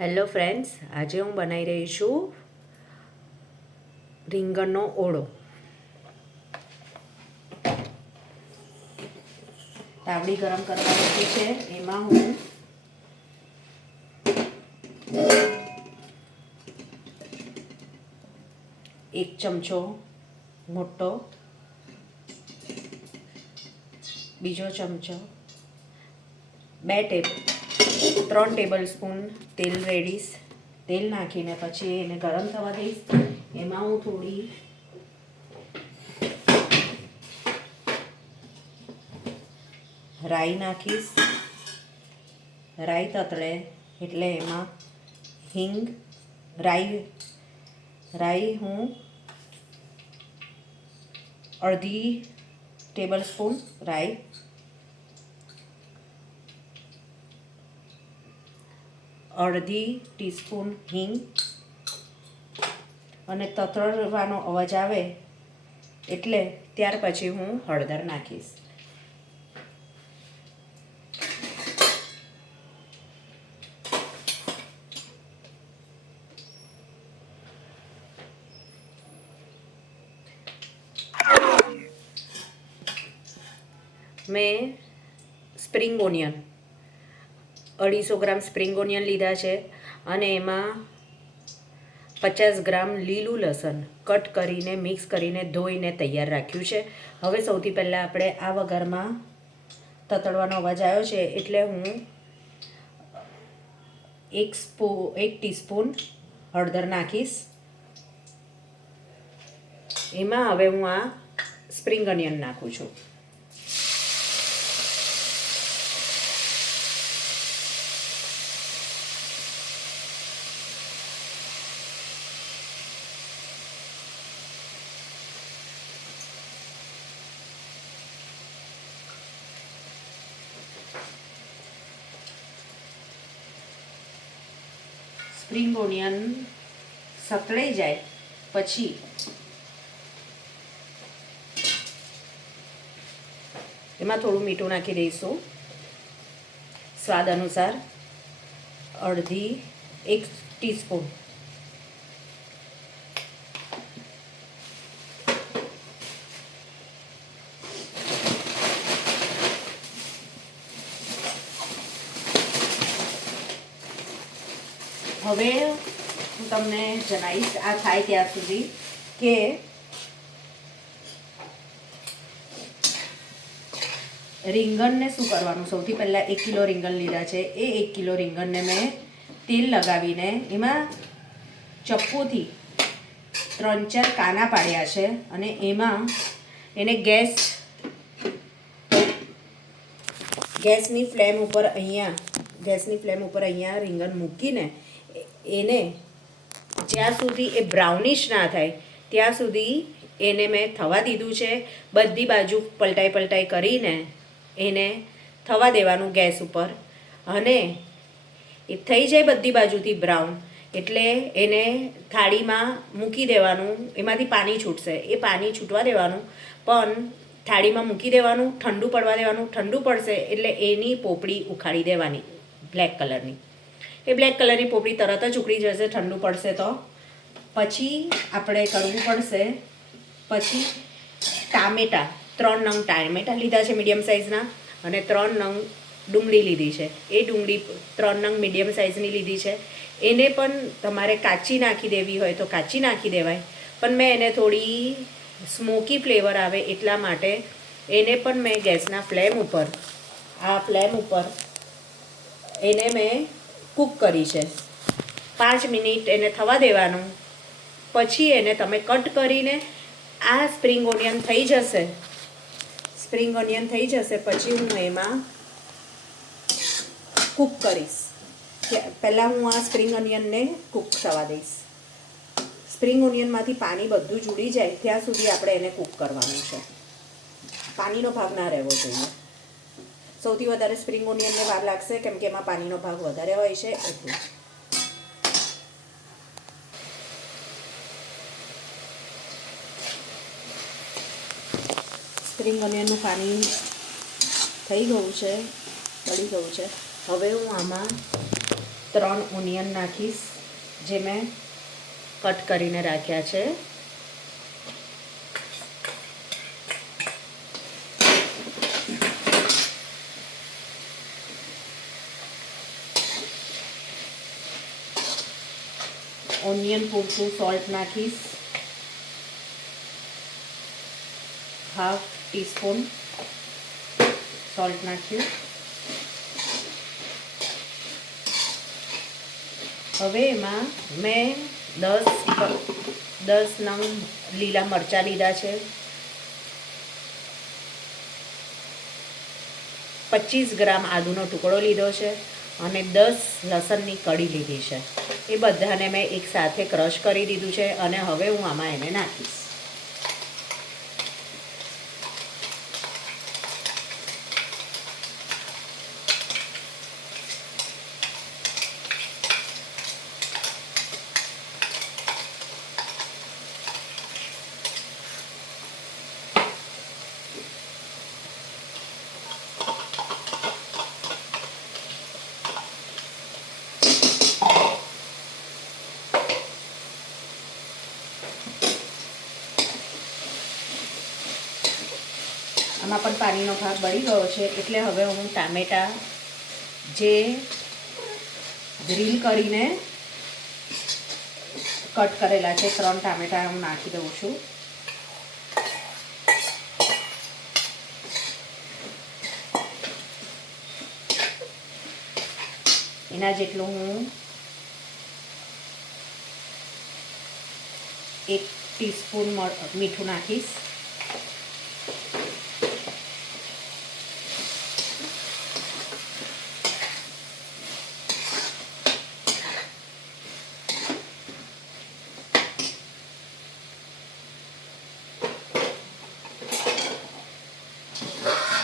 Hello friends, આજે હું બનાવી રહી છું રીંગણનો ઓળો. તાવડી ગરમ કરવા મૂકી છે. એમાં હું એક ચમચો મોટો, બીજો ચમચો, 3 ટેબલ સ્પૂન તેલ રેડીશ. તેલ નાખીને પછી એને ગરમ થવા દઈશ. એમાં હું થોડી રાઈ નાખીશ. રાઈ તતળે એટલે એમાં હિંગ, રાઈ હું અડધી ટેબલ સ્પૂન રાઈ, અડધી ટીસ્પૂન હિંગ, અને તતળવાનો અવાજ આવે એટલે ત્યાર પછી હું હળદર નાખીશ. મેં સ્પ્રિંગ ઓનિયન 250 ગ્રામ સ્પ્રિંગ ઓનિયન લીધા છે અને એમાં 50 ગ્રામ લીલું લસણ કટ કરીને મિક્સ કરીને ધોઈને તૈયાર રાખ્યું છે. હવે સૌથી પહેલાં આપણે આ વઘારમાં તતડવાનો અવાજ આવ્યો છે એટલે હું 1 ટીસ્પૂન હળદર નાખીશ. એમાં હવે હું આ સ્પ્રિંગ ઓનિયન નાખું છું. સ્પ્રિંગ ઓનિયન સકળાઈ જાય પછી એમાં થોડું મીઠું નાખી દઈશું, સ્વાદ અનુસાર. 1 ટીસ્પૂન હવે હું તમને જણાવીશ આ થાય ત્યાં સુધી કે રીંગણને શું કરવાનું. સૌથી પહેલાં 1 કિલો રીંગણ લીધા છે. એ 1 કિલો રીંગણને મેં તેલ લગાવીને એમાં ચપ્પુથી 3-4 કાના પાડ્યા છે અને એમાં એને ગેસની ફ્લેમ ઉપર અહીંયા રીંગણ મૂકીને એને જ્યાં સુધી એ બ્રાઉનિશ ના થાય ત્યાં સુધી એને મેં થવા દીધું છે. બધી બાજુ પલટાઈ કરીને એને થવા દેવાનું ગેસ ઉપર, અને એ થઈ જાય બધી બાજુથી બ્રાઉન એટલે એને થાળીમાં મૂકી દેવાનું. એમાંથી પાણી છૂટશે, એ પાણી છૂટવા દેવાનું, પણ થાળીમાં મૂકી દેવાનું, ઠંડુ પડવા દેવાનું. ઠંડુ પડશે એટલે એની પોપડી ઉખાડી દેવાની બ્લેક કલરની. એ બ્લેક કલરની પોપડી તરત જ ઉકળી જશે ઠંડુ પડશે તો. પછી આપણે કરવું પડશે, પછી 3 નંગ ટામેટા લીધા છે મીડિયમ સાઇઝના, અને 3 નંગ ડુંગળી લીધી છે. એ ડુંગળી 3 નંગ મીડિયમ સાઇઝની લીધી છે. એને પણ તમારે કાચી નાખી દેવી હોય તો કાચી નાખી દેવાય, પણ મેં એને થોડી સ્મોકી ફ્લેવર આવે એટલા માટે એને પણ મેં ગેસના ફ્લેમ ઉપર એને મેં કૂક કરી છે. 5 મિનિટ એને થવા દેવાનું. પછી એને તમે કટ કરીને આ સ્પ્રિંગ ઓનિયન થઈ જશે પછી હું એમાં કૂક કરીશ. પહેલાં હું આ સ્પ્રિંગ ઓનિયનને કૂક થવા દઈશ. સ્પ્રિંગ ઓનિયનમાંથી પાણી બધું જ ઉડી જાય ત્યાં સુધી આપણે એને કૂક કરવાનું છે. પાણીનો ભાગ ના રહેવો જોઈએ. સૌથી વધારે સ્પ્રિંગ ઓનિયનને વાર લાગશે કેમ કે એમાં પાણીનો ભાગ વધારે હોય છે એટલું. સ્પ્રિંગ ઓનિયનનું પાણી થઈ ગયું છે, બળી ગયું છે. હવે હું આમાં 3 ઓનિયન નાખીશ, જે મેં કટ કરીને રાખ્યા છે. ઓનિયન પૂરતું સોલ્ટ નાખીશ, 1/2 ટીસ્પૂન સોલ્ટ નાખ્યું. હવે એમાં મેં 10 નંગ લીલા મરચાં લીધા છે, 25 ગ્રામ આદુનો ટુકડો લીધો છે અને 10 લસણની કળી લીધી છે. એ બધાને મેં એકસાથે ક્રશ કરી દીધું છે અને હવે હું આમાં એને નાખીશ. આમાં પણ પાણીનો ભાગ બળી ગયો છે, એટલે હવે હું ટામેટાં જે ગ્રીલ કરીને કટ કરેલા છે 3 ટામેટાં હું નાખી દઉં છું. એના જેટલું હું 1 ટીસ્પૂન મીઠું નાખીશ.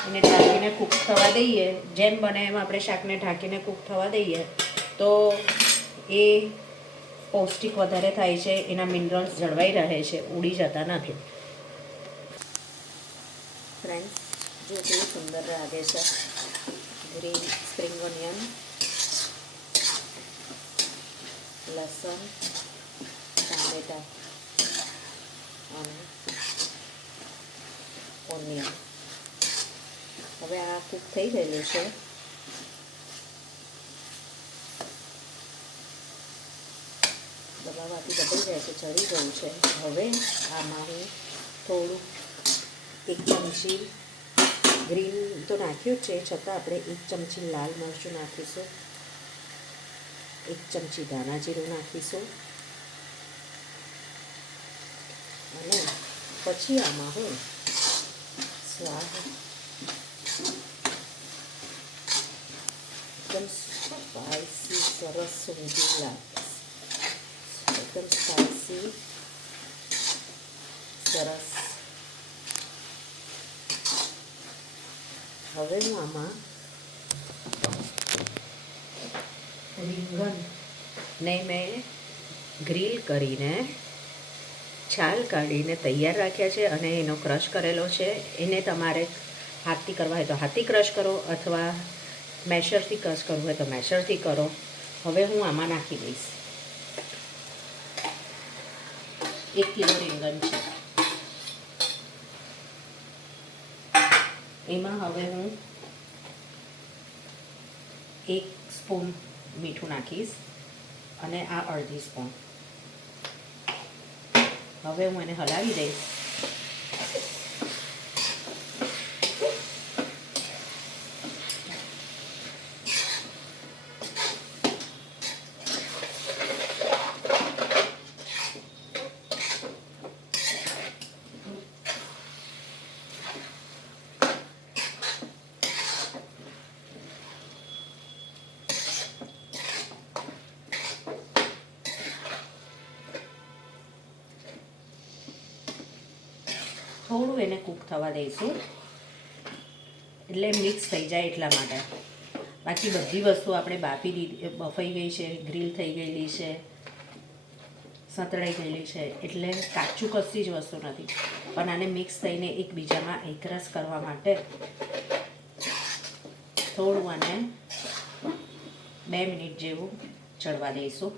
એને ઢાંકીને કૂક થવા દઈએ. જેમ બને એમ આપણે શાકને ઢાંકીને કૂક થવા દઈએ તો એ પૌષ્ટિક વધારે થાય છે, એના મિનરલ્સ જળવાઈ રહે છે, ઉડી જતા નથી. ફ્રેન્ડ્સ, જો કેવું સુંદર લાગે છે ગ્રીન સ્પ્રિંગ ઓનિયન, લસણ, ટામેટાં અને ઓનિયન. હવે આ કૂક થઈ ગયેલું છે. દબાવવાથી દબાઈ જાય છે, ચડી ગયું છે. હવે આમાં હું થોડું 1 ચમચી ગ્રીન તો નાખ્યું જ છે, છતાં આપણે 1 ચમચી લાલ મરચું નાખીશું, 1 ચમચી ધાણા જીરું નાખીશું અને પછી આમાં હું સ્વાદ એકદમ સ્પાઈસી સરસ સૂંઘી લાગે, એકદમ સ્પાઈસી સરસ. હવે હું આમાં રીંગણને મેં ગ્રીલ કરીને છાલ કાઢીને તૈયાર રાખ્યા છે અને એનો ક્રશ કરેલો છે. એને તમારે હાથથી કરવા હોય તો હાથથી ક્રશ કરો અથવા મેશરથી ક્રશ કરવું હોય તો મેશરથી કરો. હવે હું આમાં નાખી દઈશ. 1 કિલો રીંગણ છે, એમાં હવે હું 1 સ્પૂન મીઠું નાખીશ અને આ 1/2 સ્પૂન. હવે હું એને હલાવી દઈશ. થોડું એને કૂક થવા દઈશું એટલે મિક્સ થઈ જાય એટલા માટે. બાકી બધી વસ્તુ આપણે બાફી દીધી, બફાઈ ગઈ છે, ગ્રીલ થઈ ગયેલી છે, સતળાઈ ગયેલી છે, એટલે કાચું કશી જ વસ્તુ નથી. પણ આને મિક્સ થઈને એકબીજામાં એકરસ કરવા માટે થોડું આને 2 મિનિટ જેવું ચડવા દઈશું.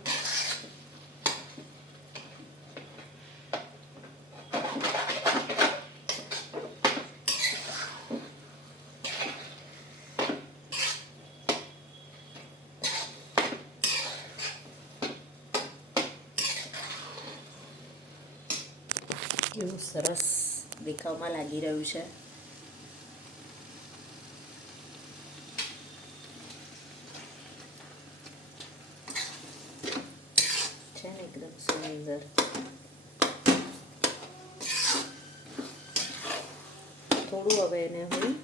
કેવું સરસ દેખાવમાં લાગી રહ્યું છે. છે ને એકદમ સુંદર. થોડું હવે એને હું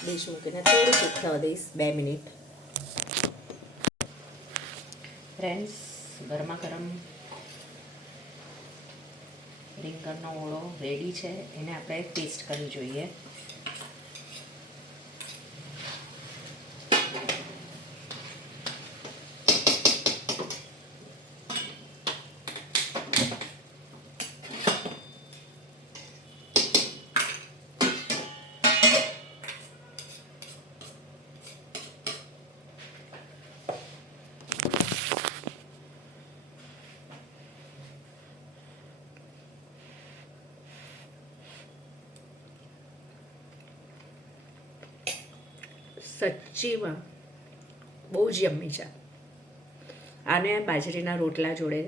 ડીશ મૂકીને થોડું શીખવા દઈશ 2 મિનિટ. ફ્રેન્ડ્સ, ગરમા ગરમ રીંગણનો ઓળો રેડી છે. એને આપણે ટેસ્ટ કરી જોઈએ. સચ્ચીમાં બહુ જ યમ્મી છે. આને બાજરીના રોટલા જોડે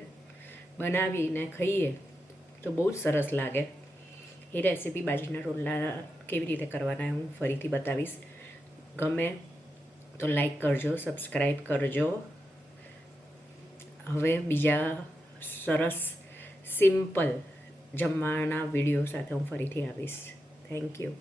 બનાવીને ખાઈએ તો બહુ જ સરસ લાગે. એ રેસીપી બાજરીના રોટલા કેવી રીતે કરવાના હું ફરીથી બતાવીશ. ગમે તો લાઈક કરજો, સબસ્ક્રાઈબ કરજો. હવે બીજા સરસ સિમ્પલ જમવાના વિડીયો સાથે હું ફરીથી આવીશ. Thank you.